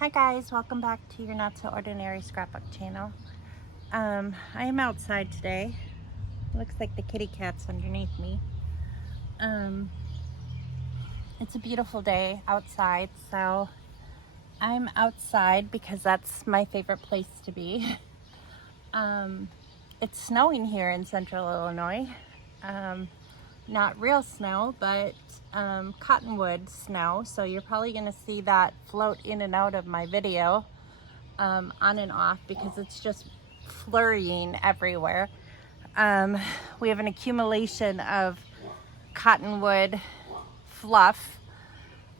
Hi guys, welcome back to your Not So Ordinary Scrapbook channel. I am outside today. Looks like the kitty cat's underneath me. It's a beautiful day outside, so I'm outside because that's my favorite place to be. It's snowing here in central Illinois. Not real snow, but cottonwood snow, so you're probably going to see that float in and out of my video on and off because it's just flurrying everywhere. We have an accumulation of cottonwood fluff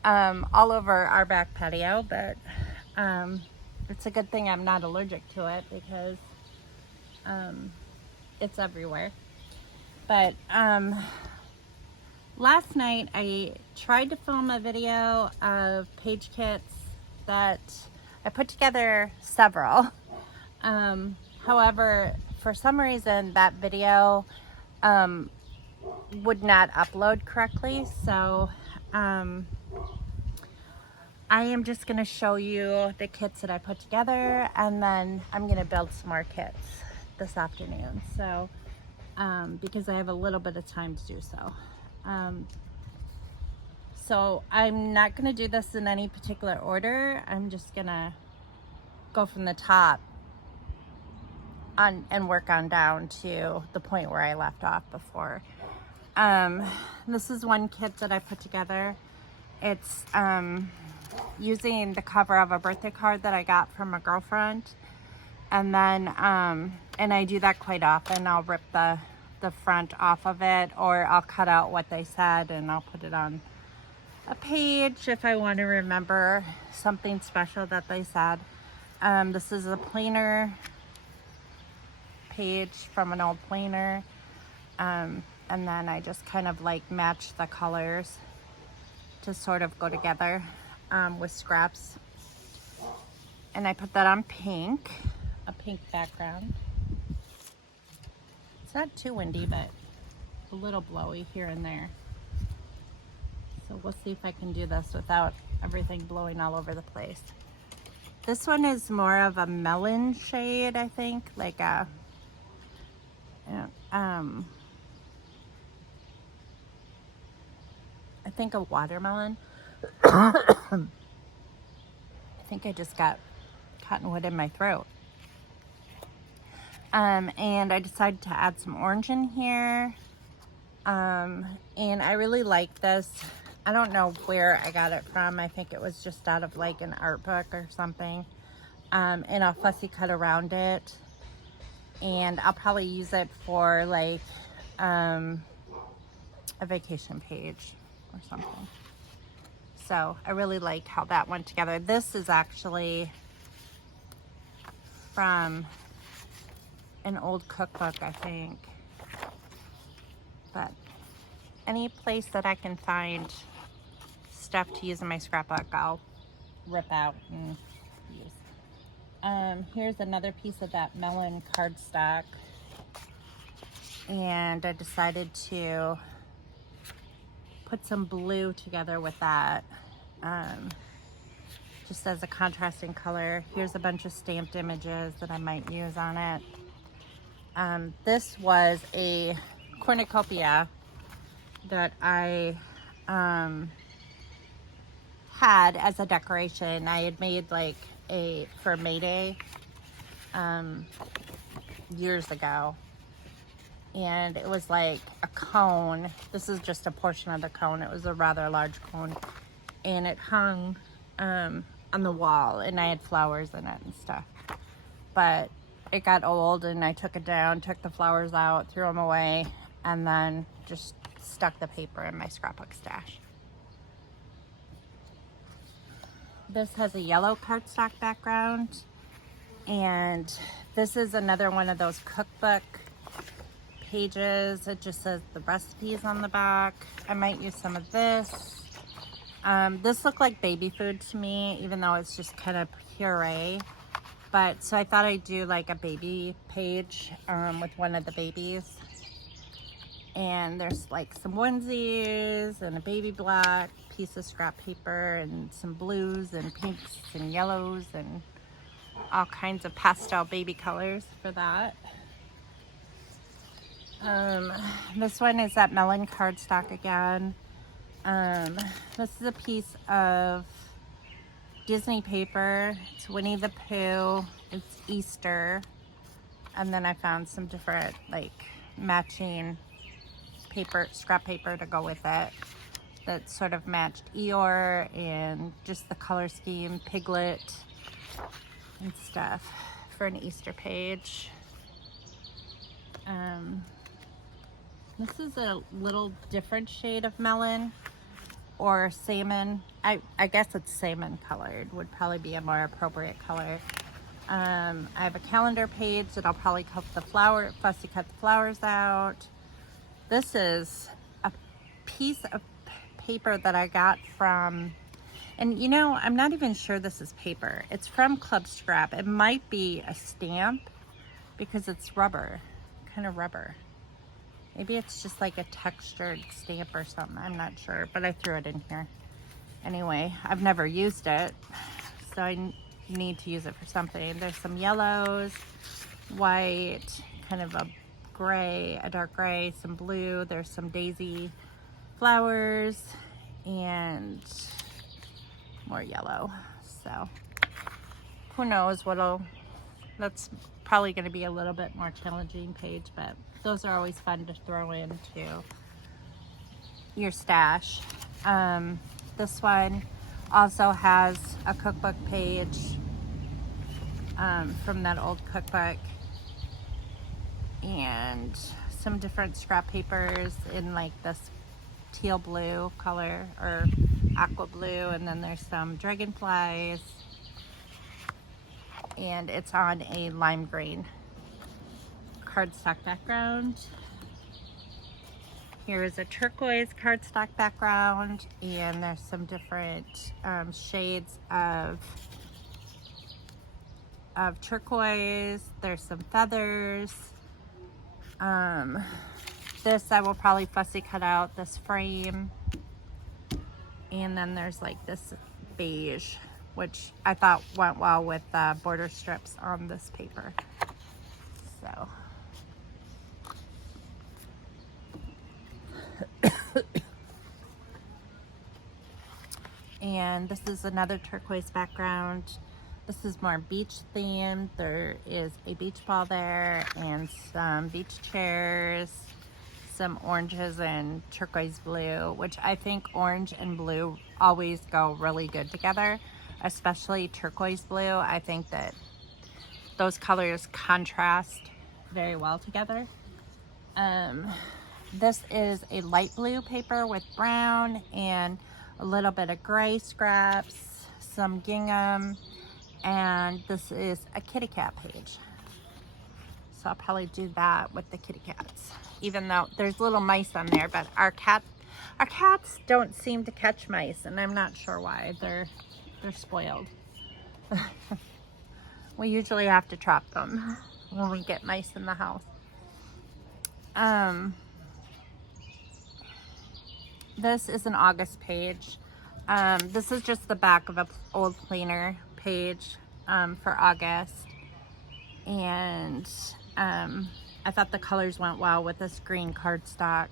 all over our back patio, but it's a good thing I'm not allergic to it because it's everywhere. But last night I tried to film a video of page kits that I put together several. However, for some reason that video would not upload correctly, so I am just going to show you the kits that I put together, and then I'm going to build some more kits this afternoon, so because I have a little bit of time to do so. So I'm not going to do this in any particular order. I'm just going to go from the top on and work on down to the point where I left off before. This is one kit that I put together. It's using the cover of a birthday card that I got from a girlfriend, and then and I do that quite often. I'll rip the front off of it, or I'll cut out what they said and I'll put it on a page if I want to remember something special that they said. This is a planner page from an old planner, and then I just kind of like match the colors to sort of go together with scraps, and I put that on pink, a pink background. It's not too windy, but a little blowy here and there. So we'll see if I can do this without everything blowing all over the place. This one is more of a melon shade, I think, like a, I think a watermelon. I think I just got cottonwood in my throat. And I decided to add some orange in here. And I really like this. I don't know where I got it from. I think it was just out of like an art book or something. And I'll fussy cut around it. And I'll probably use it for like a vacation page or something. So I really like how that went together. This is actually from an old cookbook, I think. But any place that I can find stuff to use in my scrapbook, I'll rip out and use. Here's another piece of that melon cardstock, and I decided to put some blue together with that, just as a contrasting color. Here's a bunch of stamped images that I might use on it. This was a cornucopia that I had as a decoration. I had made like for May Day years ago, and it was like a cone. This is just a portion of the cone. It was a rather large cone, and it hung on the wall, and I had flowers in it and stuff, but it got old and I took it down, took the flowers out, threw them away, and then just stuck the paper in my scrapbook stash. This has a yellow cardstock background, and this is another one of those cookbook pages. It just says the recipes on the back. I might use some of this. This looked like baby food to me, even though it's just kind of puree. But so I thought I'd do like a baby page with one of the babies. And there's like some onesies and a baby black piece of scrap paper and some blues and pinks and yellows and all kinds of pastel baby colors for that. This one is that melon cardstock again. This is a piece of Disney paper. It's Winnie the Pooh. It's Easter. And then I found some different like matching paper, scrap paper to go with it that sort of matched Eeyore and just the color scheme, Piglet and stuff for an Easter page. This is a little different shade of melon or salmon. I guess it's salmon colored, would probably be a more appropriate color. I have a calendar page that I'll probably fussy cut the flowers out. This is a piece of paper that I got from, and you know, I'm not even sure this is paper. It's from Club Scrap. It might be a stamp because it's rubber, kind of rubber. Maybe it's just like a textured stamp or something. I'm not sure, but I threw it in here. Anyway, I've never used it, so I need to use it for something. There's some yellows, white, kind of a gray, a dark gray, some blue. There's some daisy flowers and more yellow. So who knows that's probably going to be a little bit more challenging page, but those are always fun to throw into your stash. This one also has a cookbook page from that old cookbook and some different scrap papers in like this teal blue color or aqua blue, and then there's some dragonflies, and it's on a lime green cardstock background. Here is a turquoise cardstock background, and there's some different shades of turquoise. There's some feathers. This I will probably fussy cut out, this frame. And then there's like this beige, which I thought went well with border strips on this paper. So. And this is another turquoise background. This is more beach themed. There is a beach ball there and some beach chairs, some oranges and turquoise blue, which I think orange and blue always go really good together, especially turquoise blue. I think that those colors contrast very well together. This is a light blue paper with brown and a little bit of gray scraps, some gingham, and this is a kitty cat page. So I'll probably do that with the kitty cats, even though there's little mice on there, but our cats don't seem to catch mice, and I'm not sure why. They're spoiled. We usually have to trap them when we get mice in the house. This is an August page. This is just the back of an old planner page for August, and I thought the colors went well with this green cardstock,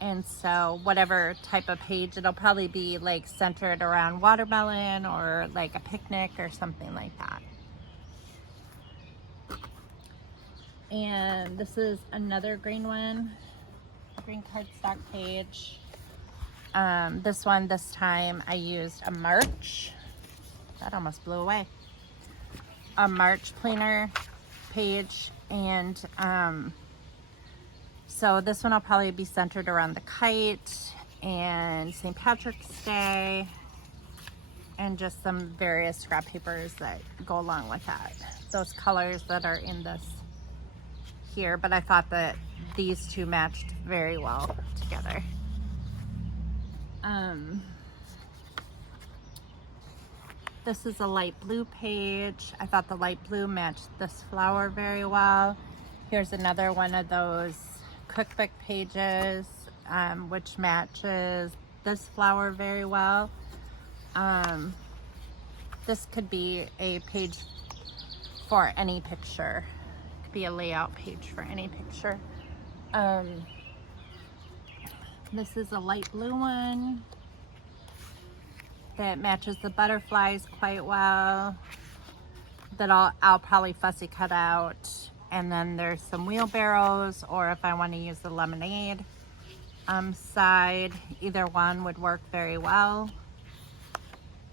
and so whatever type of page, it'll probably be like centered around watermelon or like a picnic or something like that. And this is another green one, green cardstock page. This time I used a March. That almost blew away. A March planner page, and so this one will probably be centered around the kite and St. Patrick's Day and just some various scrap papers that go along with that. Those colors that are in this here, but I thought that these two matched very well together. This is a light blue page. I thought the light blue matched this flower very well. Here's another one of those cookbook pages, which matches this flower very well. This could be a page for any picture. It could be a layout page for any picture. This is a light blue one that matches the butterflies quite well, that I'll probably fussy cut out. And then there's some wheelbarrows, or if I want to use the lemonade side, either one would work very well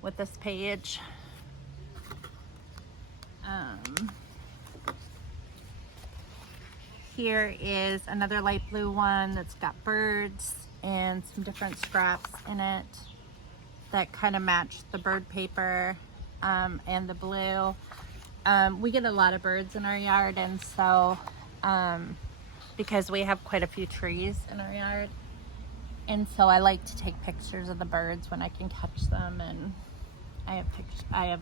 with this page. Here is another light blue one that's got birds and some different scraps in it that kind of match the bird paper and the blue. We get a lot of birds in our yard, and so because we have quite a few trees in our yard, and so I like to take pictures of the birds when I can catch them. And I have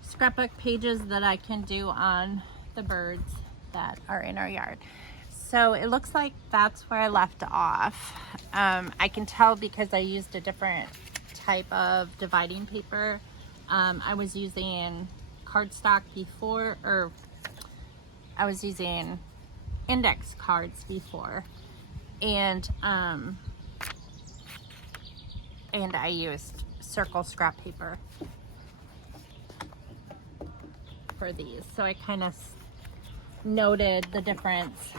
scrapbook pages that I can do on the birds that are in our yard. So it looks like that's where I left off. I can tell because I used a different type of dividing paper. I was using cardstock before, or I was using index cards before, and I used circle scrap paper for these. So I kind of noted the difference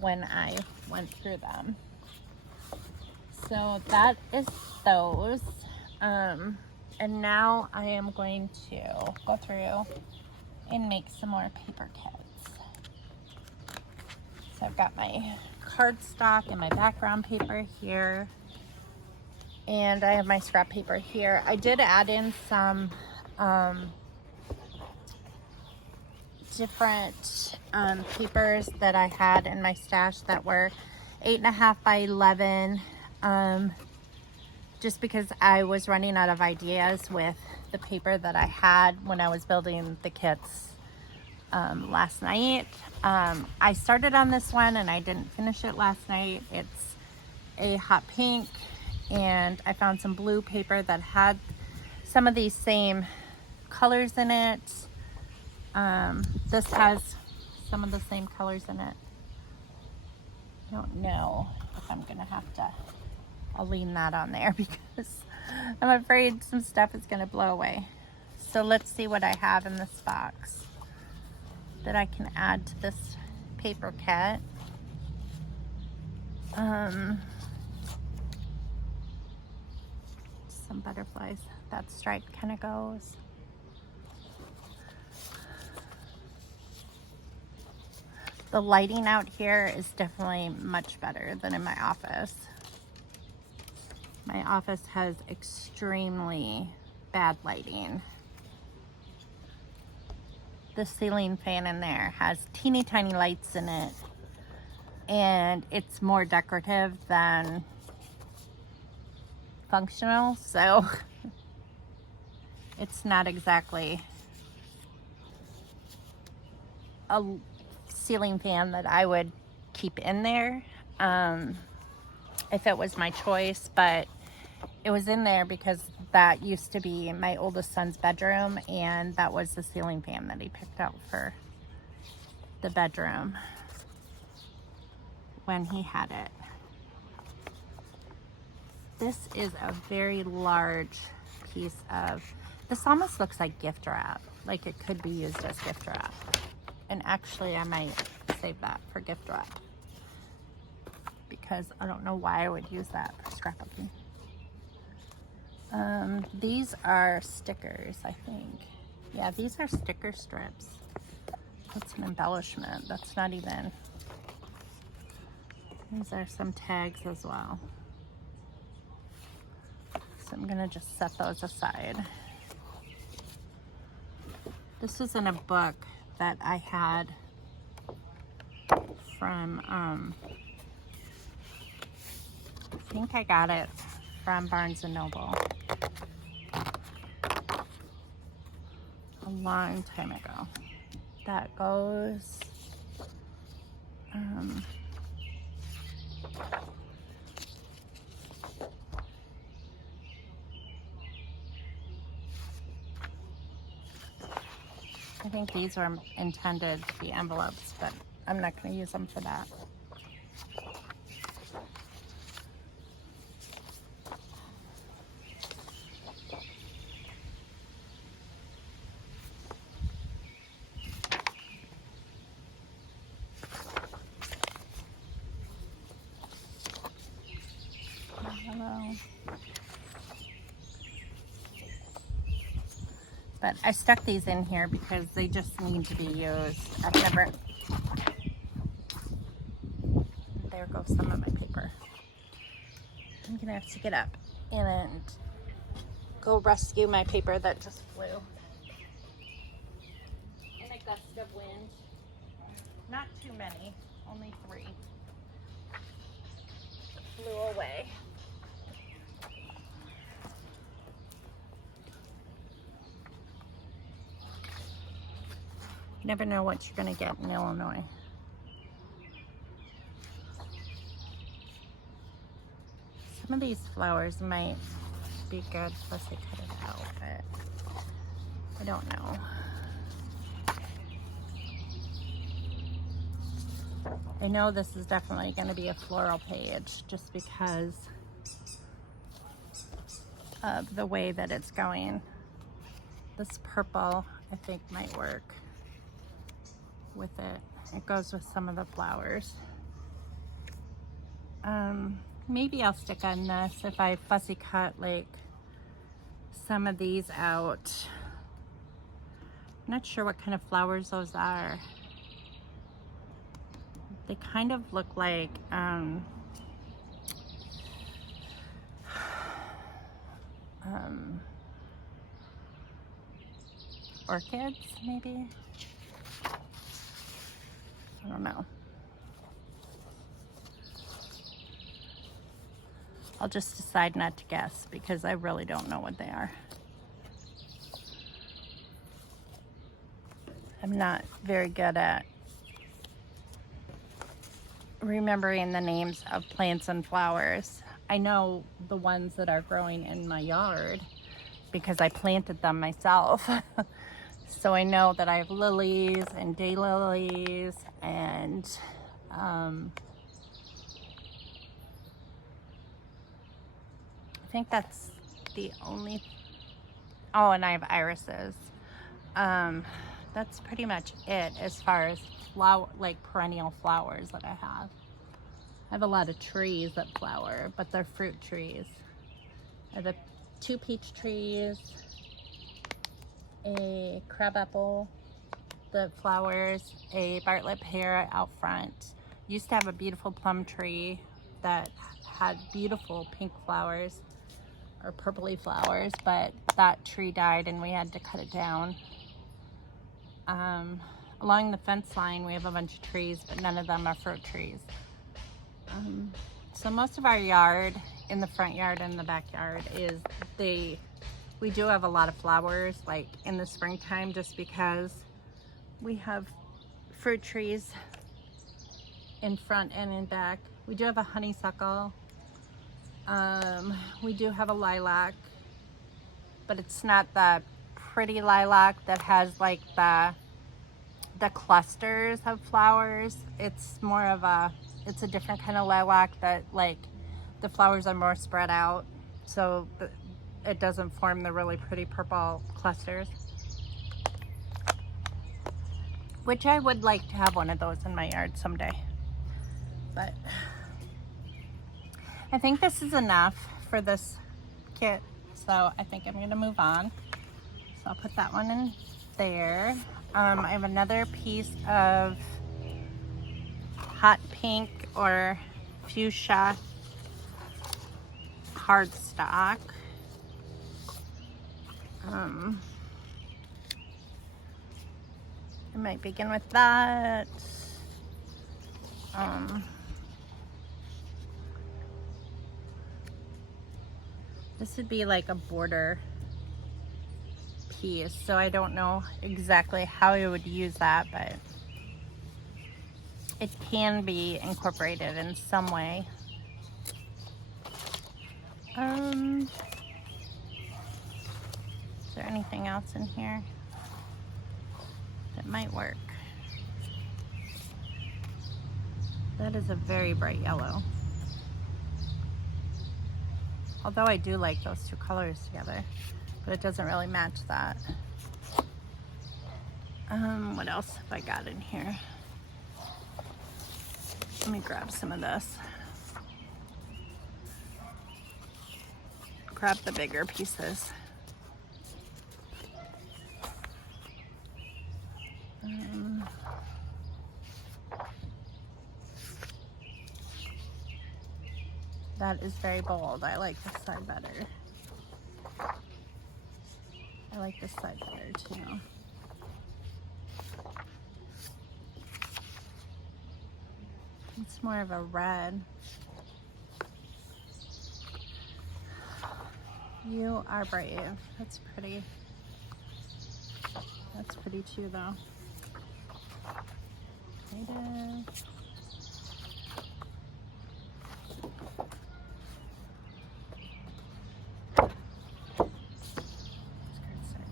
when I went through them. So that is those. And now I am going to go through and make some more paper kits. So I've got my cardstock and my background paper here, and I have my scrap paper here. I did add in some different papers that I had in my stash that were 8.5 by 11, just because I was running out of ideas with the paper that I had when I was building the kits last night. I started on this one and I didn't finish it last night. It's a hot pink, and I found some blue paper that had some of these same colors in it. This has some of the same colors in it. I don't know if I'm gonna have to, I'll lean that on there because I'm afraid some stuff is gonna blow away. So let's see what I have in this box that I can add to this paper kit. Some butterflies. That stripe kind of goes. The lighting out here is definitely much better than in my office. My office has extremely bad lighting. The ceiling fan in there has teeny tiny lights in it, and it's more decorative than functional, so it's not exactly a ceiling fan that I would keep in there if it was my choice, but it was in there because that used to be my oldest son's bedroom, and that was the ceiling fan that he picked out for the bedroom when he had it. This is a very large piece of, this almost looks like gift wrap, like it could be used as gift wrap. And actually I might save that for gift wrap because I don't know why I would use that for scrapbooking. These are stickers, I think. Yeah, these are sticker strips. That's an embellishment. That's not even, these are some tags as well. So I'm gonna just set those aside. This is in a book that I had from, I think I got it from Barnes & Noble a long time ago. That goes, I think these were intended to be envelopes, but I'm not going to use them for that. Hello. But I stuck these in here because they just need to be used. I've never... There goes some of my paper. I'm gonna have to get up and go rescue my paper that just flew. In a gust of wind. Not too many, only 3. Flew away. You never know what you're gonna get in Illinois. Some of these flowers might be good, plus I cut it out, but I don't know. I know this is definitely going to be a floral page just because of the way that it's going. This purple I think might work with it. It goes with some of the flowers. Maybe I'll stick on this if I fussy cut like some of these out. I'm not sure what kind of flowers those are. They kind of look like orchids, maybe? I don't know. I'll just decide not to guess because I really don't know what they are. I'm not very good at remembering the names of plants and flowers. I know the ones that are growing in my yard because I planted them myself. So I know that I have lilies and daylilies and I think that's the only, oh, and I have irises. That's pretty much it as far as flower, like perennial flowers that I have. I have a lot of trees that flower, but they're fruit trees. I have 2 peach trees, a crabapple that flowers, a Bartlett pear out front. Used to have a beautiful plum tree that had beautiful pink flowers or purpley flowers, but that tree died and we had to cut it down. Along the fence line we have a bunch of trees, but none of them are fruit trees. So most of our yard, in the front yard and the backyard, is we do have a lot of flowers like in the springtime just because we have fruit trees in front and in back. We do have a honeysuckle. We do have a lilac, but it's not the pretty lilac that has like the clusters of flowers. It's more of it's a different kind of lilac that like the flowers are more spread out, so it doesn't form the really pretty purple clusters, which I would like to have one of those in my yard someday. But I think this is enough for this kit, so I think I'm going to move on. So I'll put that one in there. I have another piece of hot pink or fuchsia cardstock. I might begin with that. This would be like a border piece, so I don't know exactly how I would use that, but it can be incorporated in some way. Is there anything else in here? It might work. That is a very bright yellow. Although I do like those two colors together, but it doesn't really match that. What else have I got in here? Let me grab some of this. Grab the bigger pieces. That is very bold. I like this side better. I like this side better too. It's more of a red. You are brave. That's pretty. That's pretty too though. Native.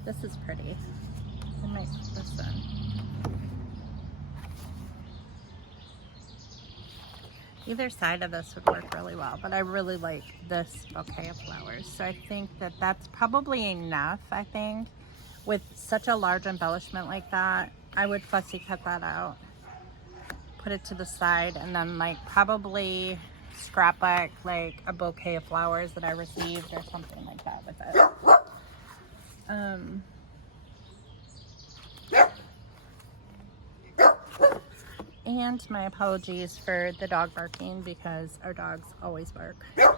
This is pretty. I might put this in. Either side of this would work really well, but I really like this bouquet of flowers. So I think that that's probably enough, I think. With such a large embellishment like that, I would fussy cut that out. Put it to the side, and then like probably scrapbook like a bouquet of flowers that I received or something like that with it. And my apologies for the dog barking because our dogs always bark. So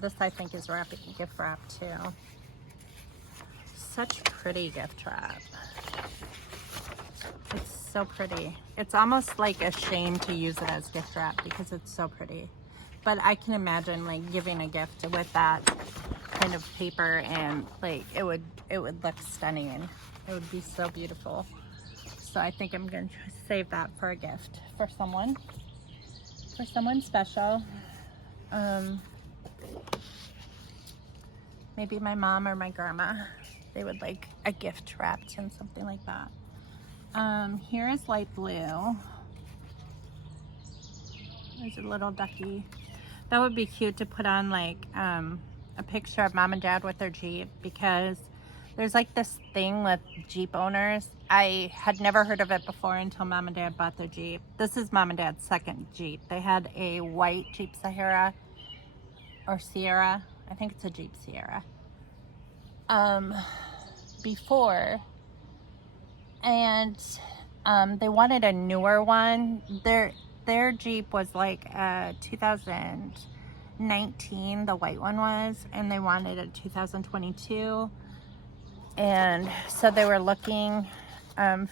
this I think is gift wrap too. Such pretty gift wrap. It's so pretty. It's almost like a shame to use it as gift wrap because it's so pretty. But I can imagine like giving a gift with that kind of paper, and like it would look stunning. It would be so beautiful. So I think I'm going to save that for a gift for someone special. Maybe my mom or my grandma. They would like a gift wrapped in something like that. Here is light blue. There's a little ducky. That would be cute to put on like a picture of mom and dad with their Jeep, because there's like this thing with Jeep owners. I had never heard of it before until mom and dad bought their Jeep. This is mom and dad's second Jeep. They had a white Jeep Sahara or Sierra. I think it's a Jeep Sierra. Before, and they wanted a newer one. Their Jeep was like 2019, the white one was, and they wanted a 2022. And so they were looking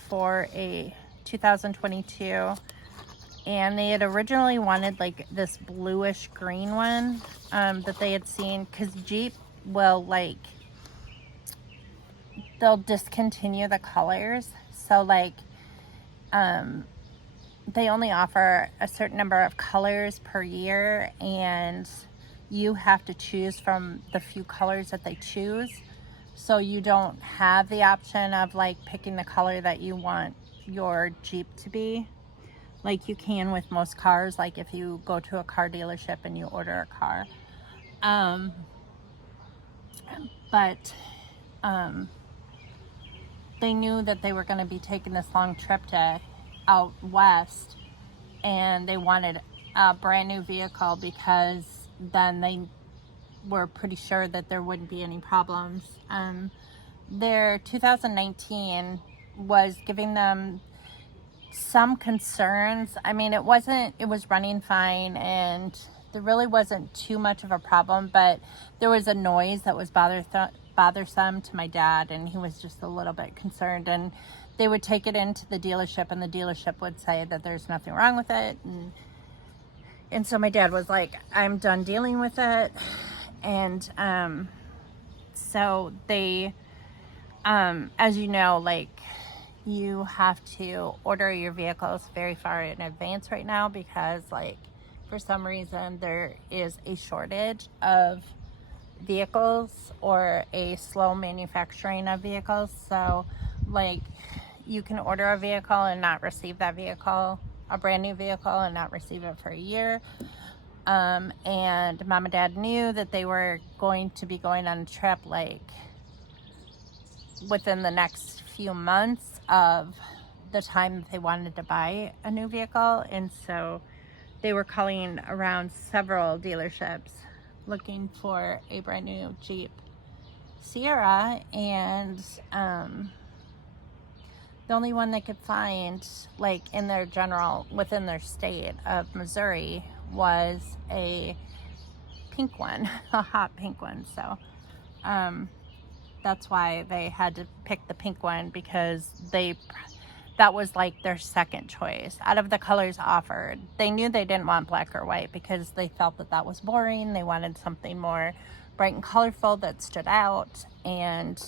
for a 2022, and they had originally wanted like this bluish green one that they had seen, because Jeep will like, they'll discontinue the colors. So like they only offer a certain number of colors per year, and you have to choose from the few colors that they choose. So you don't have the option of like picking the color that you want your Jeep to be, like you can with most cars, like if you go to a car dealership and you order a car. They knew that they were going to be taking this long trip to out west, and they wanted a brand new vehicle because then they were pretty sure that there wouldn't be any problems. Their 2019 was giving them some concerns. I mean, it was running fine, and there really wasn't too much of a problem, but there was a noise that was bothersome to my dad, and he was just a little bit concerned. And they would take it into the dealership, and the dealership would say that there's nothing wrong with it. And so my dad was like, I'm done dealing with it. And so they, as you know, like you have to order your vehicles very far in advance right now, because like for some reason there is a shortage of vehicles or a slow manufacturing of vehicles. So like you can order a vehicle and not receive that vehicle, a brand new vehicle, and not receive it for a year. And mom and dad knew that they were going to be going on a trip like within the next few months of the time that they wanted to buy a new vehicle. And so they were calling around several dealerships looking for a brand new Jeep Sierra, and the only one they could find like in their general, within their state of Missouri, was a pink one, a hot pink one. So that's why they had to pick the pink one, because that was like their second choice out of the colors offered. They knew they didn't want black or white because they felt that that was boring. They wanted something more bright and colorful that stood out. And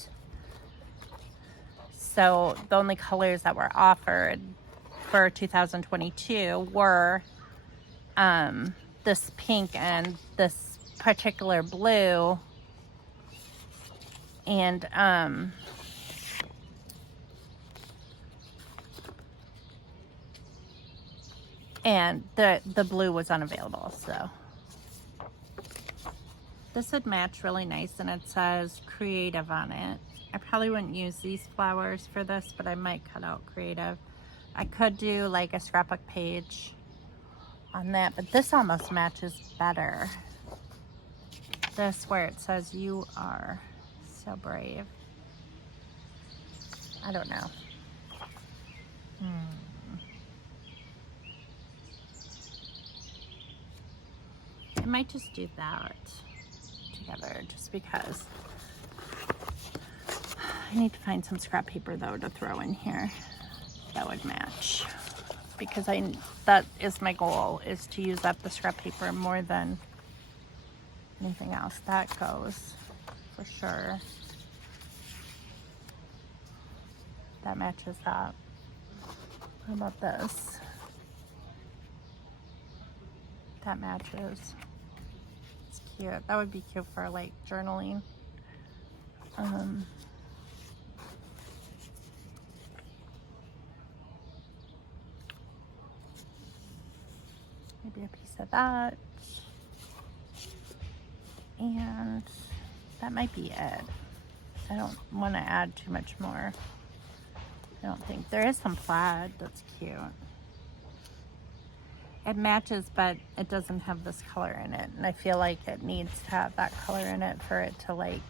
so the only colors that were offered for 2022 were this pink and this particular blue, and the blue was unavailable. So this would match really nice, and it says creative on it. I probably wouldn't use these flowers for this, but I might cut out creative. I could do like a scrapbook page on that, but this almost matches better. This where it says you are so brave. I don't know. I might just do that together just because. I need to find some scrap paper though to throw in here that would match, because that is my goal, is to use up the scrap paper more than anything else. That goes for sure. That matches that. How about this? That matches. It's cute. That would be cute for like journaling. Maybe a piece of that. And that might be it. I don't want to add too much more. I don't think. There is some plaid that's cute. It matches, but it doesn't have this color in it. And I feel like it needs to have that color in it for it to like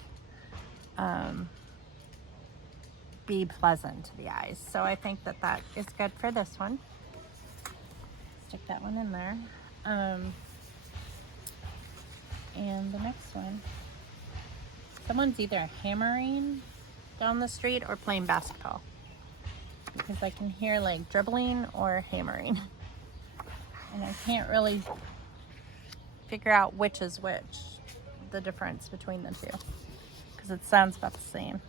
be pleasant to the eyes. So I think that that is good for this one. Stick that one in there. And the next one, someone's either hammering down the street or playing basketball, because I can hear like dribbling or hammering, and I can't really figure out which is which, the difference between the two, because it sounds about the same.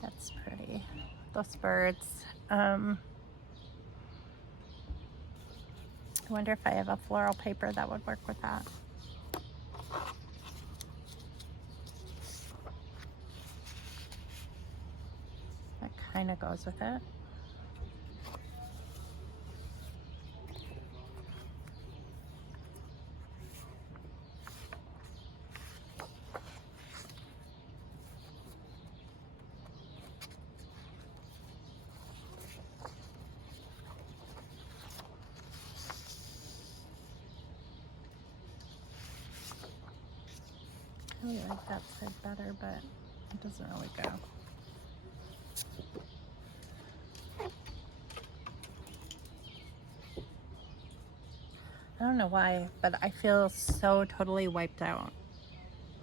That's pretty. Those birds. I wonder if I have a floral paper that would work with that. That kind of goes with it. I really like that side better, but it doesn't really go. I don't know why, but I feel so totally wiped out.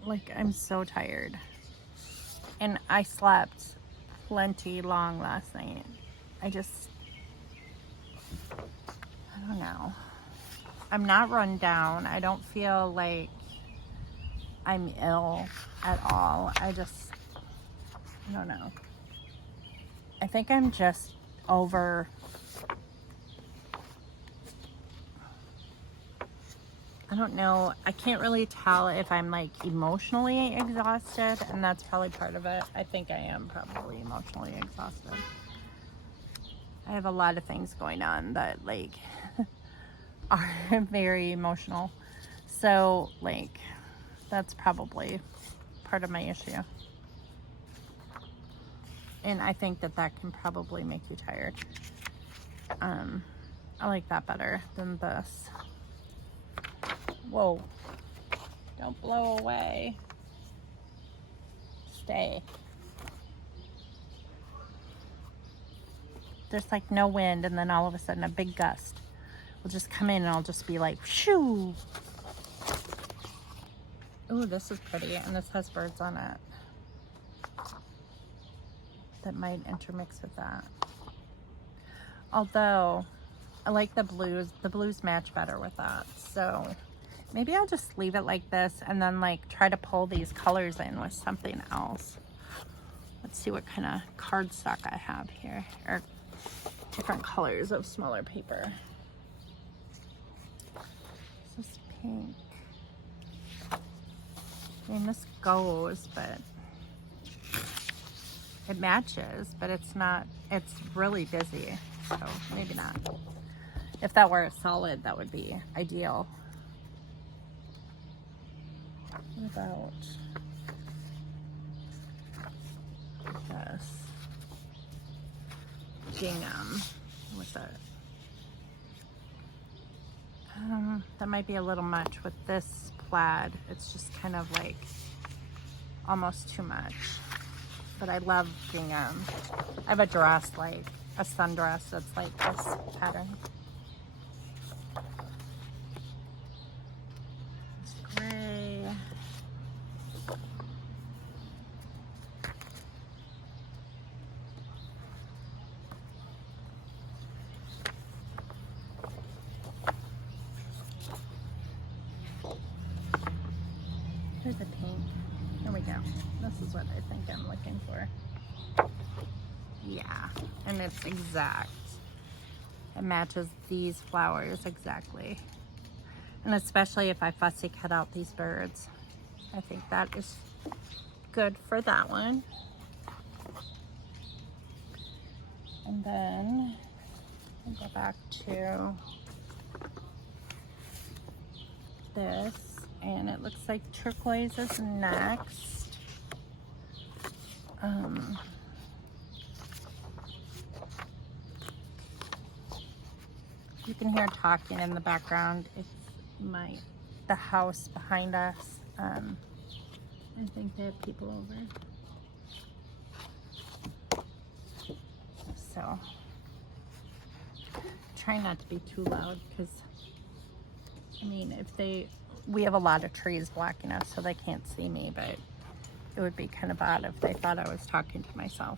Like, I'm so tired. And I slept plenty long last night. I don't know. I'm not run down. I don't feel like I'm ill at all. I don't know. I think I'm just over I don't know. I can't really tell if I'm like emotionally exhausted, and that's probably part of it. I think I am probably emotionally exhausted. I have a lot of things going on that like are very emotional. So like that's probably part of my issue. And I think that that can probably make you tired. I like that better than this. Whoa, don't blow away. Stay. There's like no wind, and then all of a sudden a big gust will just come in and I'll just be like, shoo. Ooh, this is pretty, and this has birds on it that might intermix with that. Although I like the blues match better with that. So maybe I'll just leave it like this and then like try to pull these colors in with something else. Let's see what kind of cardstock I have here, or different colors of smaller paper. This is pink. I mean, this goes, but it matches, but it's not, it's really busy, so maybe not. If that were a solid, that would be ideal. What about this gingham with it? That might be a little much with this plaid. It's just kind of like almost too much. But I love gingham. I have a dress, like a sundress that's like this pattern. It's gray. Here's a pink. Here we go. This is what I think I'm looking for. Yeah, and it's exact. It matches these flowers exactly. And especially if I fussy cut out these birds. I think that is good for that one. And then I'll go back to this, and it looks like turquoise is next. You can hear talking in the background. It's the house behind us. I think they have people over. So try not to be too loud, because I mean, we have a lot of trees blocking us, so they can't see me, but it would be kind of odd if they thought I was talking to myself.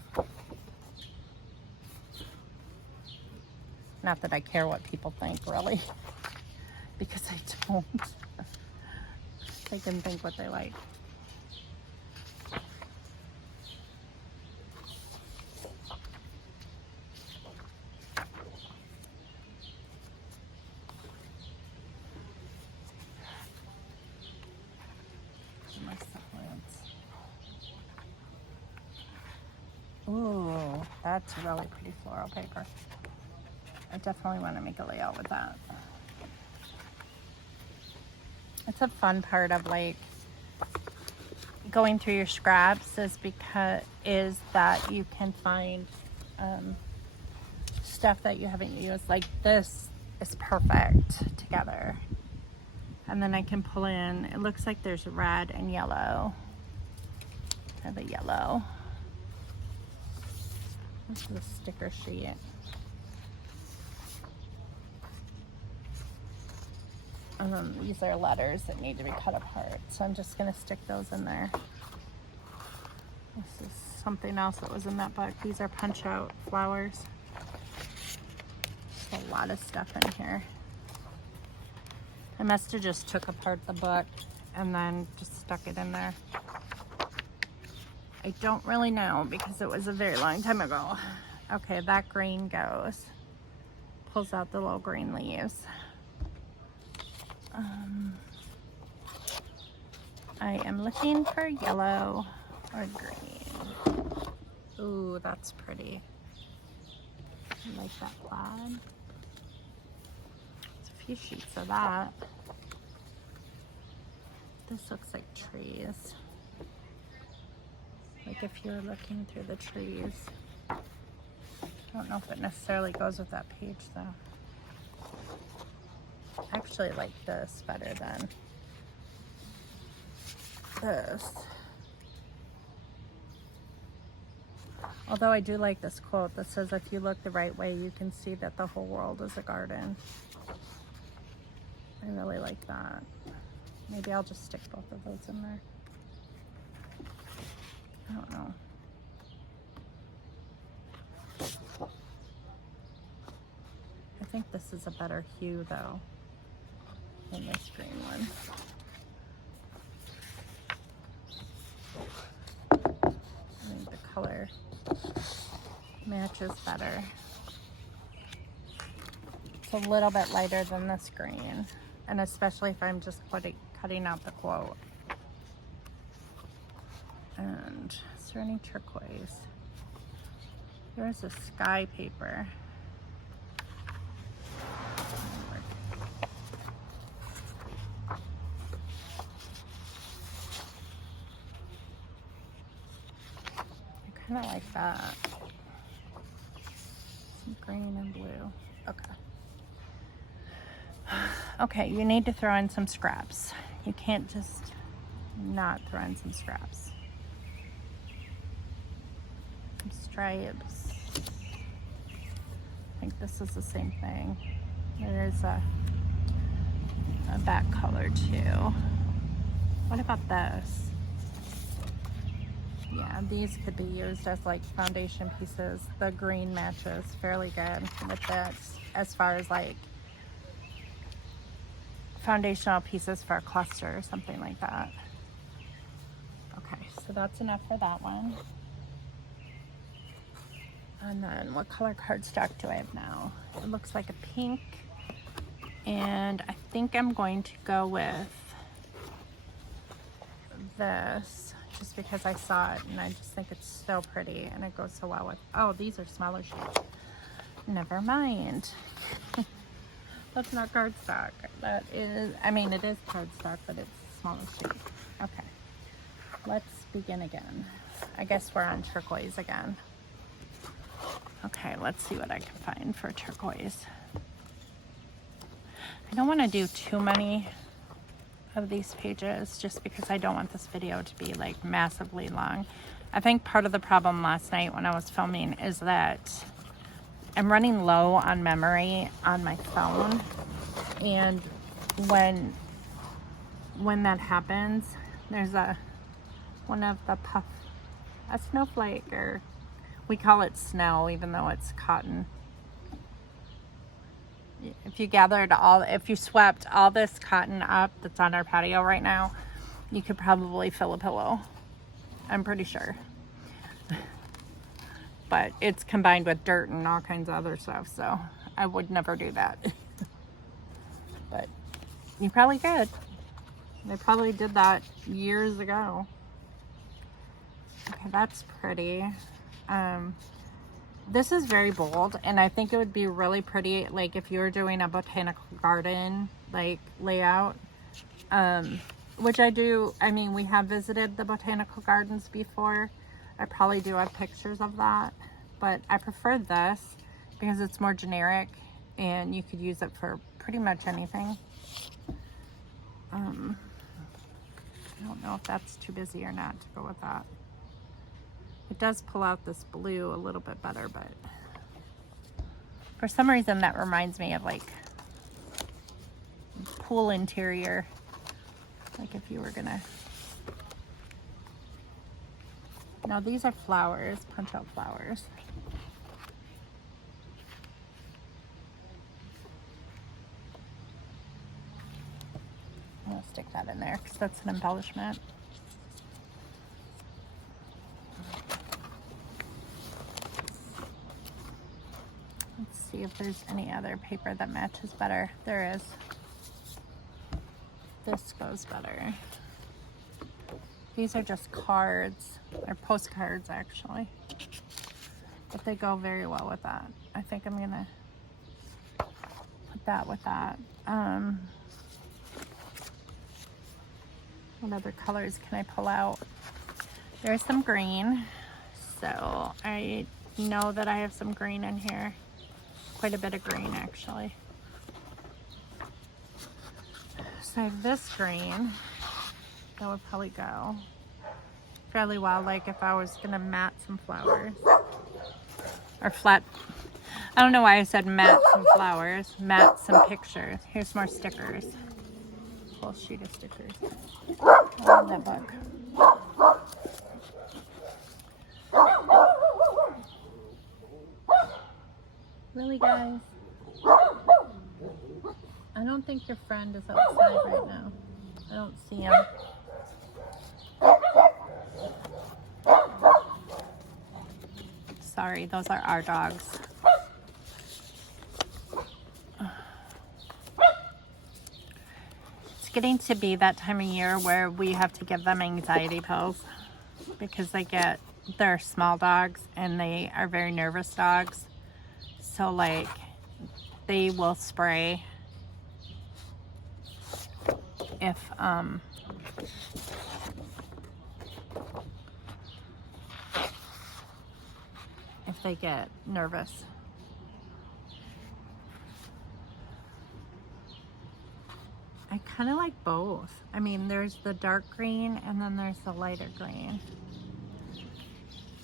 Not that I care what people think, really, because I don't. They can think what they like. Ooh, that's really pretty floral paper. I definitely want to make a layout with that. It's a fun part of like going through your scraps is that you can find stuff that you haven't used. Like this is perfect together. And then I can pull in, it looks like there's red and yellow. Or the yellow. This is a sticker sheet. These are letters that need to be cut apart, so I'm just going to stick those in there. This is something else that was in that book. These are punch out flowers. Just a lot of stuff in here. I must have just took apart the book and then just stuck it in there. I don't really know because it was a very long time ago. Okay, that green goes. Pulls out the little green leaves. I am looking for yellow or green. Ooh, that's pretty. I like that plaid. There's a few sheets of that. This looks like trees. Like if you're looking through the trees. I don't know if it necessarily goes with that page though. I actually like this better than this. Although I do like this quote that says, if you look the right way, you can see that the whole world is a garden. I really like that. Maybe I'll just stick both of those in there. I don't know. I think this is a better hue though than this green one. I think the color matches better. It's a little bit lighter than this green, and especially if I'm just cutting out the quote. And is there any turquoise? There's a sky paper. I kind of like that. Some green and blue. Okay. Okay, you need to throw in some scraps. You can't just not throw in some scraps. Some stripes. I think this is the same thing. There's a back color too. What about this? Yeah, these could be used as like foundation pieces. The green matches fairly good with this as far as like foundational pieces for a cluster or something like that. Okay, so that's enough for that one. And then what color cardstock do I have now? It looks like a pink. And I think I'm going to go with this just because I saw it and I just think it's so pretty and it goes so well with, oh, these are smaller sheets. Never mind. That's not cardstock. That is, I mean, it is cardstock, but it's smaller sheet. Okay, let's begin again. I guess we're on turquoise again. Okay, let's see what I can find for turquoise. I don't want to do too many of these pages just because I don't want this video to be like massively long. I think part of the problem last night when I was filming is that I'm running low on memory on my phone, and when that happens, there's a snowflake, or we call it snow even though it's cotton. If you swept all this cotton up that's on our patio right now, you could probably fill a pillow. I'm pretty sure. But it's combined with dirt and all kinds of other stuff, so I would never do that. But you probably could. They probably did that years ago. Okay, that's pretty. This is very bold, and I think it would be really pretty, like if you were doing a botanical garden like layout, which I do. I mean, we have visited the botanical gardens before. I probably do have pictures of that, but I prefer this because it's more generic and you could use it for pretty much anything. I don't know if that's too busy or not to go with that. It does pull out this blue a little bit better, but for some reason that reminds me of like pool interior. Like if you were gonna, now these are flowers, punch out flowers. I'm gonna stick that in there because that's an embellishment. Let's see if there's any other paper that matches better. There is. this goes better. These are just cards, or postcards actually, but they go very well with that. I think I'm gonna put that with that. What other colors can I pull out? There's some green, so I know that I have some green in here. Quite a bit of green actually. So I have this green. That would probably go fairly well, like if I was gonna mat some flowers. Or flat, I don't know why I said mat some flowers. Mat some pictures. Here's more stickers. Whole sheet of stickers. I love that book. Really, guys? I don't think your friend is outside right now. I don't see him. Sorry, those are our dogs. It's getting to be that time of year where we have to give them anxiety pills because they're small dogs and they are very nervous dogs. So like they will spray if they get nervous. I kind of like both. I mean, there's the dark green and then there's the lighter green.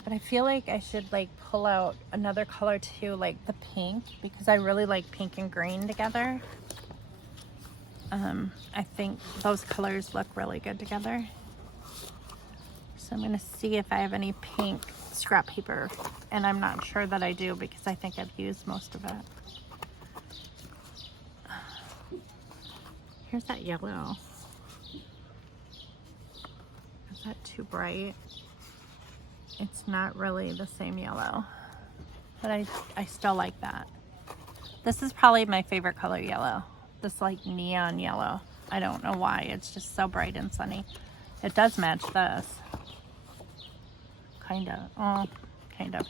But I feel like I should like pull out another color too, like the pink, because I really like pink and green together. I think those colors look really good together. So I'm gonna see if I have any pink scrap paper, and I'm not sure that I do because I think I've used most of it. Here's that yellow. Is that too bright? It's not really the same yellow, but I still like that. This is probably my favorite color, yellow. This like neon yellow. I don't know why, it's just so bright and sunny. It does match this. Kind of. Oh, kind of.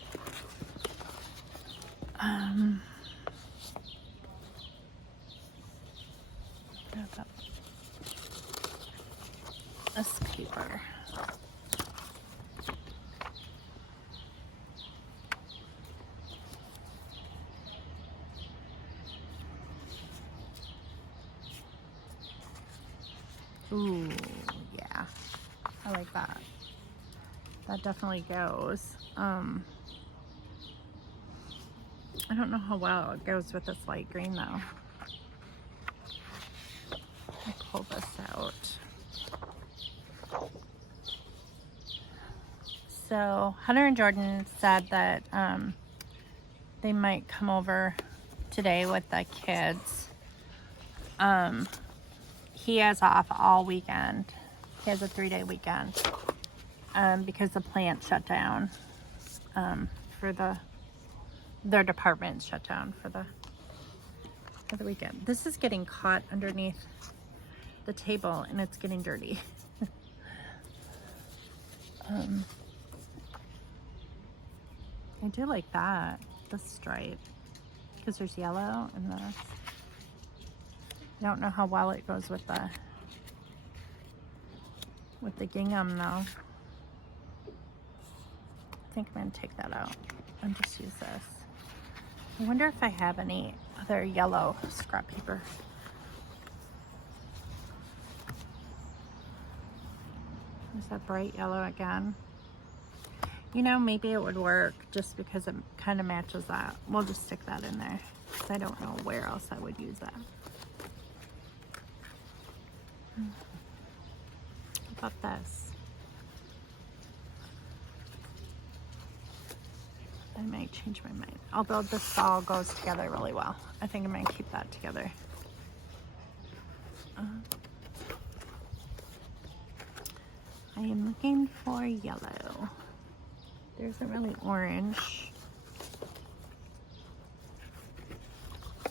This paper. Ooh, yeah. I like that. That definitely goes. I don't know how well it goes with this light green though. I'll pull this out. So Hunter and Jordan said that they might come over today with the kids. He has off all weekend. He has a 3-day weekend because the plant shut down for their department shut down for the weekend. This is getting caught underneath the table and it's getting dirty. I do like that, the stripe, because there's yellow and this. I don't know how well it goes with the gingham though. I think I'm gonna take that out and just use this. I wonder if I have any other yellow scrap paper. Is that bright yellow again? You know, maybe it would work just because it kind of matches that. We'll just stick that in there because I don't know where else I would use that. How about this? I might change my mind. Although this all goes together really well. I think I'm gonna keep that together. I am looking for yellow. There isn't really orange.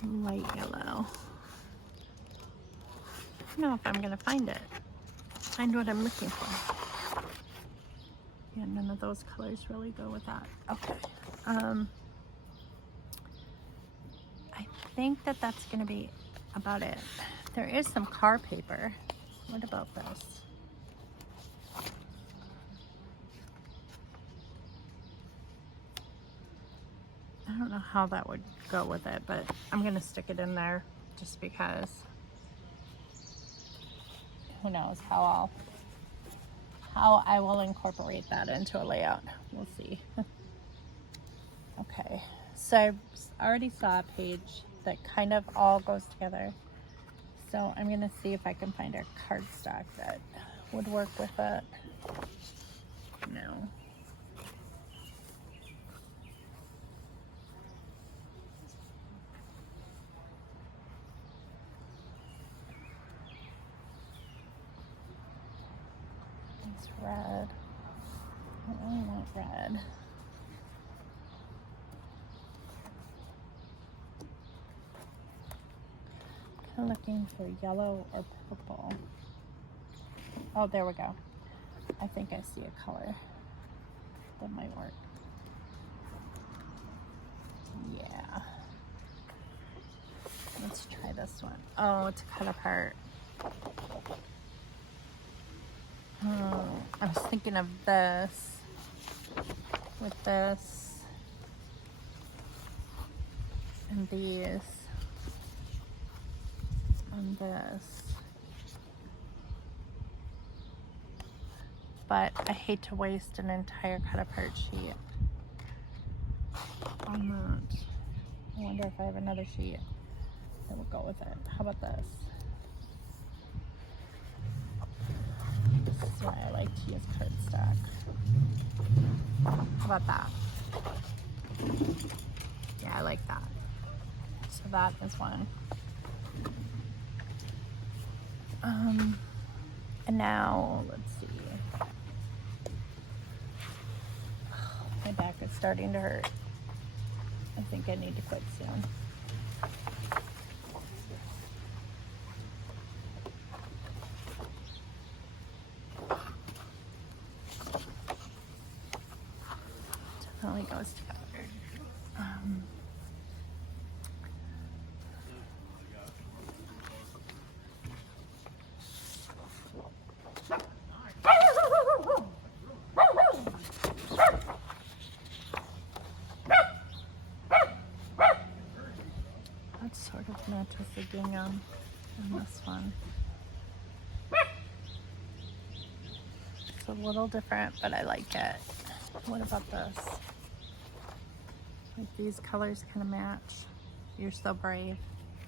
Light yellow. don't know if I'm gonna find it. Find what I'm looking for. Yeah, none of those colors really go with that. Okay. I think that that's gonna be about it. There is some car paper. What about this? I don't know how that would go with it, but I'm gonna stick it in there just because who knows how I will incorporate that into a layout. We'll see. Okay, so I already saw a page that kind of all goes together. So I'm gonna see if I can find a cardstock that would work with it. No. It's red. I only want red. I'm looking for yellow or purple. Oh, there we go. I think I see a color that might work. Yeah. Let's try this one. Oh, it's cut apart. I was thinking of this with this and these and this, but I hate to waste an entire cut apart sheet on that. I wonder if I have another sheet that would go with it. How about this? This is why I like to use cardstock. How about that? Yeah, I like that. So that is one. And now, let's see. My back is starting to hurt. I think I need to quit soon. Definitely goes together. That sort of matches the gingham in this one. It's a little different, but I like it. What about this? Like these colors kind of match. You're so brave.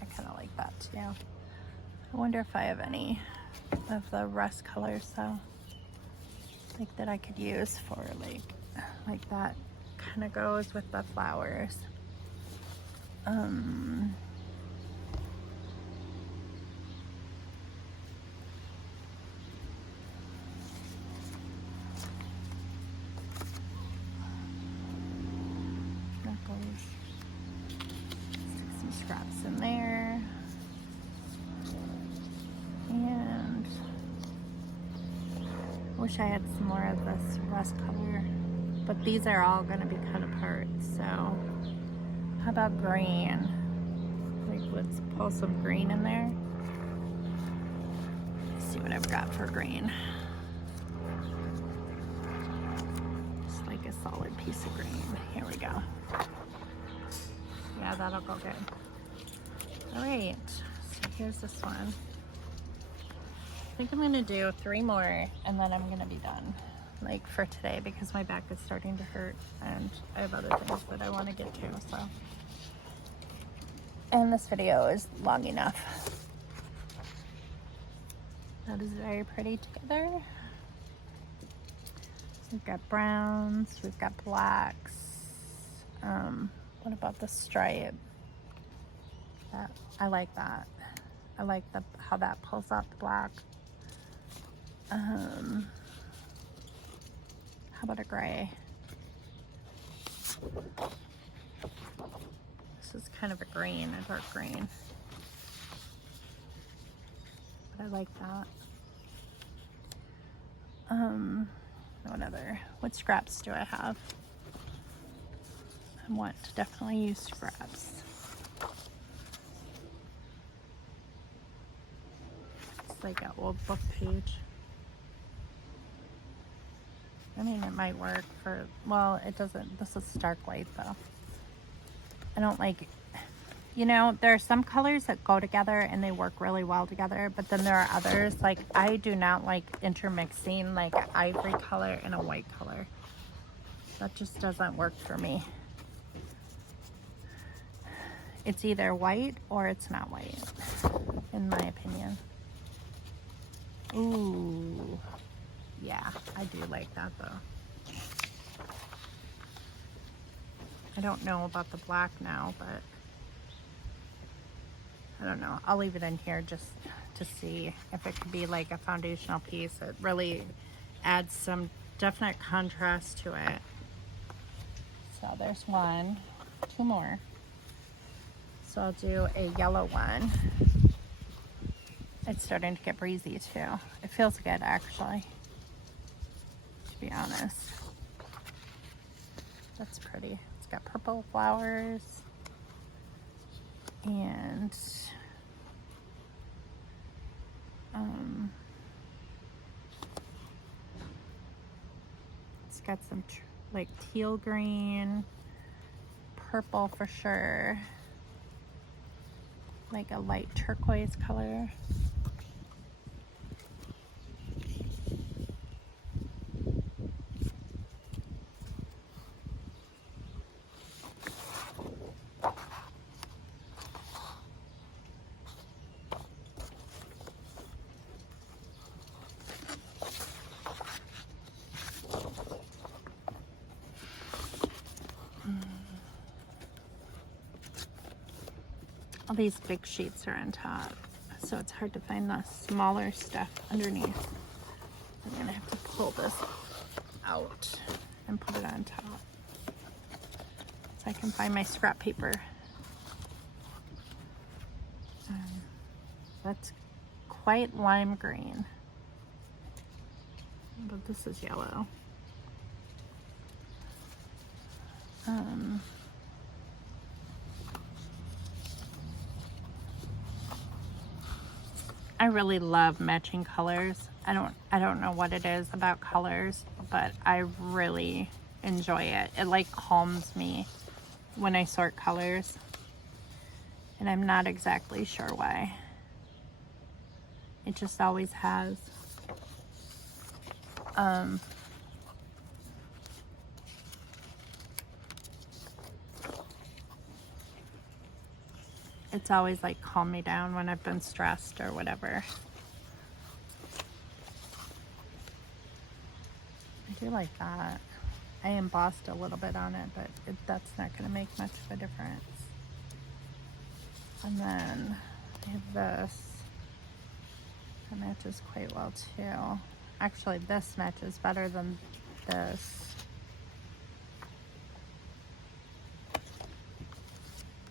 I kind of like that too. I wonder if I have any of the rust colors though, like that I could use for like that kind of goes with the flowers. Stick some scraps in there. And I wish I had some more of this rust color, but these are all going to be cut apart. So how about green? Like, let's pull some green in there. Let's see what I've got for green. Just like a solid piece of green. Here we go. Yeah, that'll go good. All right, so here's this one. I think I'm gonna do 3 more and then I'm gonna be done, like for today, because my back is starting to hurt and I have other things that I want to get to. So, and this video is long enough. That is very pretty together. We've got browns, we've got blacks. What about the stripe? I like that. I like how that pulls out the black. How about a gray? This is kind of a green, a dark green. but I like that. What scraps do I have? I want to definitely use scraps. It's like an old book page. I mean, it might work for, well, it doesn't, this is stark white though. I don't like, you know, there are some colors that go together and they work really well together, but then there are others, like I do not like intermixing like an ivory color and a white color. That just doesn't work for me. It's either white or it's not white, in my opinion. Ooh, yeah, I do like that though. I don't know about the black now, but I don't know. I'll leave it in here just to see if it could be like a foundational piece. It really adds some definite contrast to it. So there's one, two more. So I'll do a yellow one. It's starting to get breezy too. It feels good actually, to be honest. That's pretty. It's got purple flowers and it's got some like teal green, purple for sure, like a light turquoise color. All these big sheets are on top, so it's hard to find the smaller stuff underneath. I'm gonna have to pull this out and put it on top so I can find my scrap paper. That's quite lime green, but this is yellow. I really love matching colors. I don't know what it is about colors, but I really enjoy it. It like calms me when I sort colors, and I'm not exactly sure why. It just always has. It's always like calmed me down when I've been stressed or whatever. I do like that. I embossed a little bit on it, but that's not going to make much of a difference. And then I have this. That matches quite well too. Actually, this matches better than this.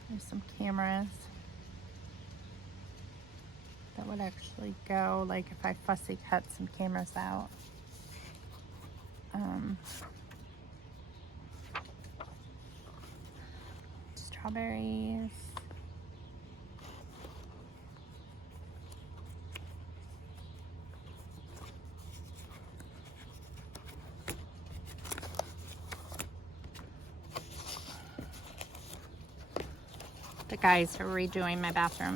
There's some cameras that would actually go, like if I fussy cut some cameras out. Strawberries. The guys are redoing my bathroom,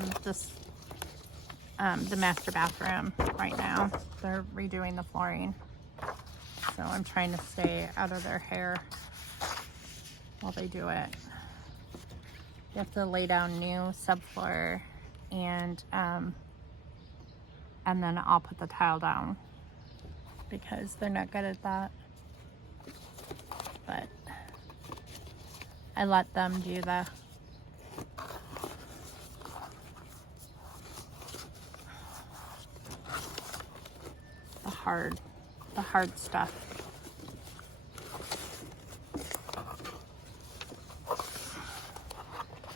the master bathroom right now. They're redoing the flooring. So I'm trying to stay out of their hair while they do it. You have to lay down new subfloor and then I'll put the tile down because they're not good at that. But I let them do the hard stuff.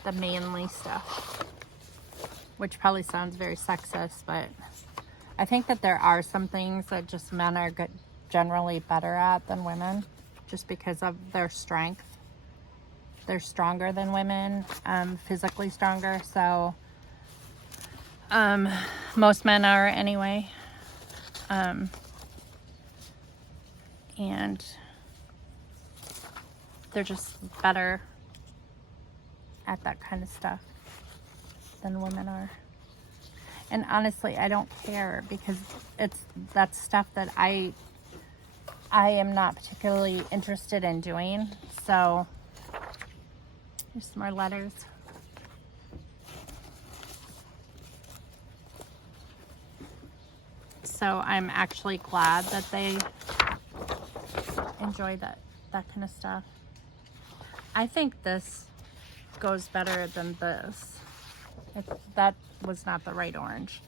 The manly stuff, which probably sounds very sexist, but I think that there are some things that just men are generally better at than women, just because of their strength. They're stronger than women, physically stronger. So most men are anyway. And they're just better at that kind of stuff than women are. And honestly, I don't care, because that's stuff that I am not particularly interested in doing. So here's some more letters. So I'm actually glad that they enjoy that kind of stuff. I think this goes better than this. That was not the right orange.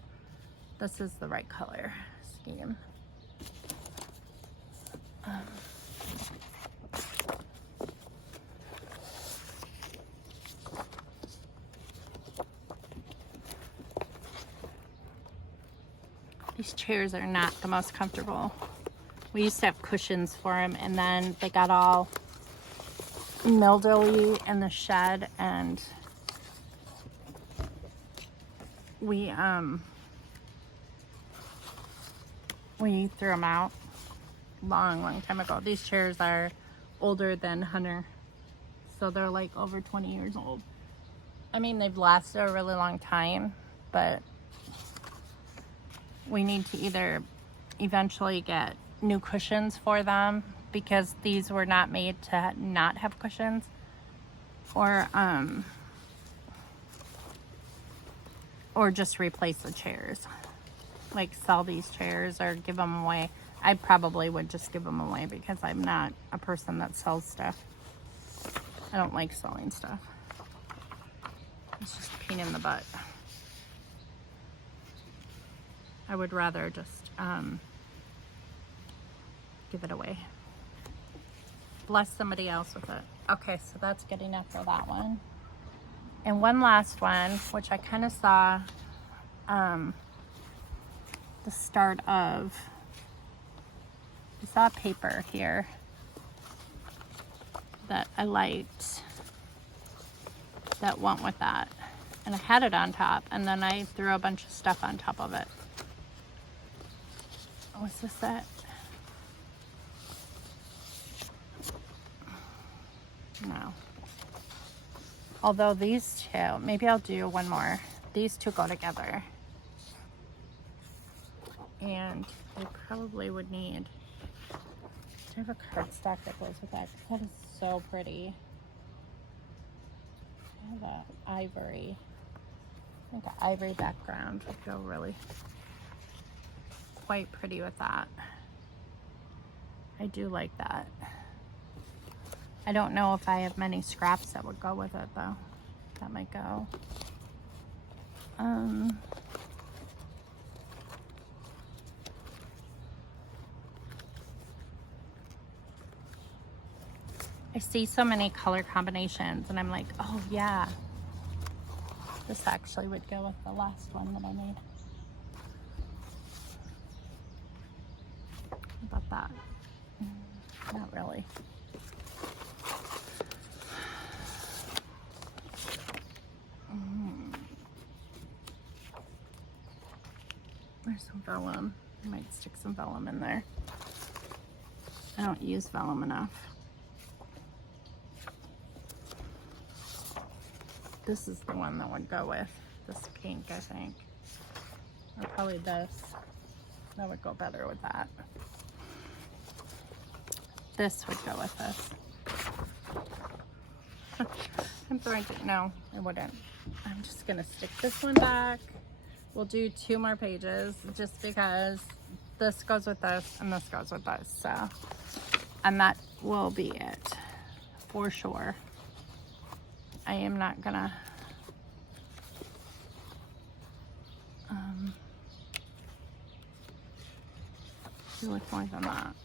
This is the right color scheme. These chairs are not the most comfortable. We used to have cushions for them, and then they got all mildewy in the shed, and we threw them out long time ago. These chairs are older than Hunter, so they're like over 20 years old. I mean, they've lasted a really long time, but we need to either eventually get new cushions for them, because these were not made to not have cushions, or just replace the chairs, like sell these chairs or give them away. I probably would just give them away, because I'm not a person that sells stuff. I don't like selling stuff. It's just a pain in the butt. I would rather just give it away. Bless somebody else with it. Okay, so that's good enough for that one. And one last one, which I kind of saw the start of. I saw a paper here that I liked that went with that. And I had it on top, and then I threw a bunch of stuff on top of it. What's this at? No. Although these two, maybe I'll do one more. These two go together. And I probably would need, do I have a cardstock that goes with that? That is so pretty. I have an ivory. I think an ivory background would go really quite pretty with that. I do like that. I don't know if I have many scraps that would go with it though. That might go. I see so many color combinations, and I'm like, oh yeah, this actually would go with the last one that I made. How about that? Not really. There's some vellum. I might stick some vellum in there. I don't use vellum enough. This is the one that would go with this pink, I think. Or probably this. That would go better with that. This would go with this. I'm throwing it. No, I wouldn't. I'm just gonna stick this one back. We'll do 2 more pages, just because this goes with this and this goes with this. So, and that will be it for sure. I am not gonna do much more than that.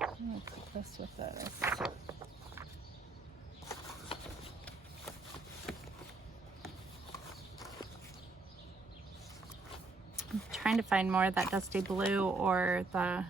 I'm gonna put this with this. trying to find more of that dusty blue or the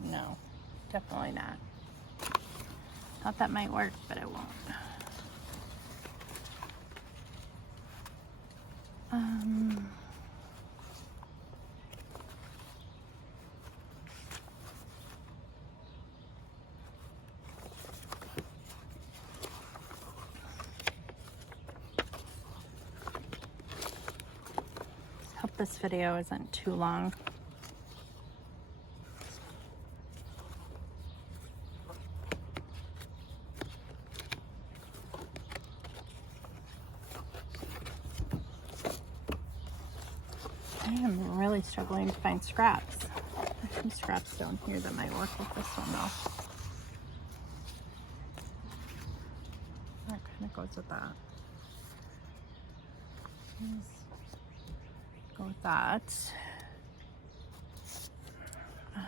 no, definitely not. Thought that might work, but it won't. Hope this video isn't too long. I am really struggling to find scraps. There's some scraps down here that might work with this one though. That kind of goes with that. Go with that. I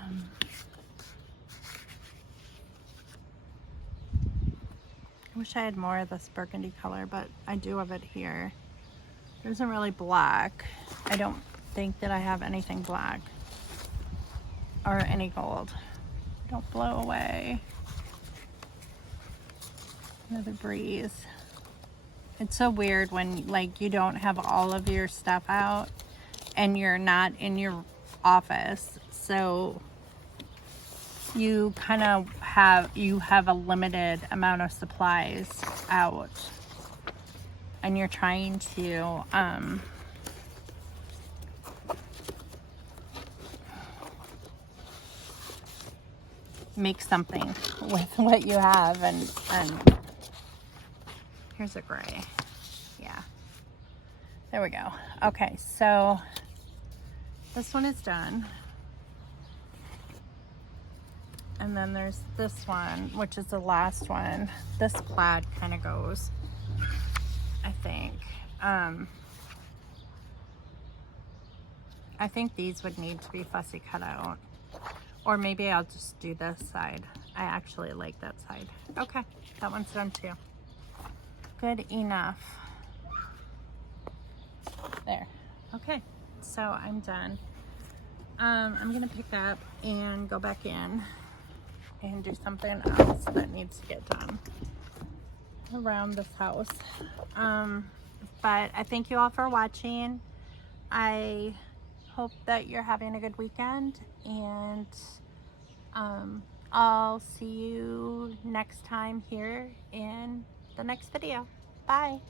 wish I had more of this burgundy color, but I do have it here. There isn't really black. I don't think that I have anything black or any gold. Don't blow away. Another breeze. It's so weird when like you don't have all of your stuff out and you're not in your office, so you kind of have a limited amount of supplies out and you're trying to make something with what you have, and here's a gray. Yeah, there we go. Okay, so this one is done, and then there's this one, which is the last one. This plaid kind of goes, I think. I think these would need to be fussy cut out. Or maybe I'll just do this side. I actually like that side. Okay, that one's done too. Good enough. There. Okay, so I'm done. I'm gonna pick up and go back in and do something else that needs to get done around this house. But I thank you all for watching. I hope that you're having a good weekend, and I'll see you next time here in the next video. Bye.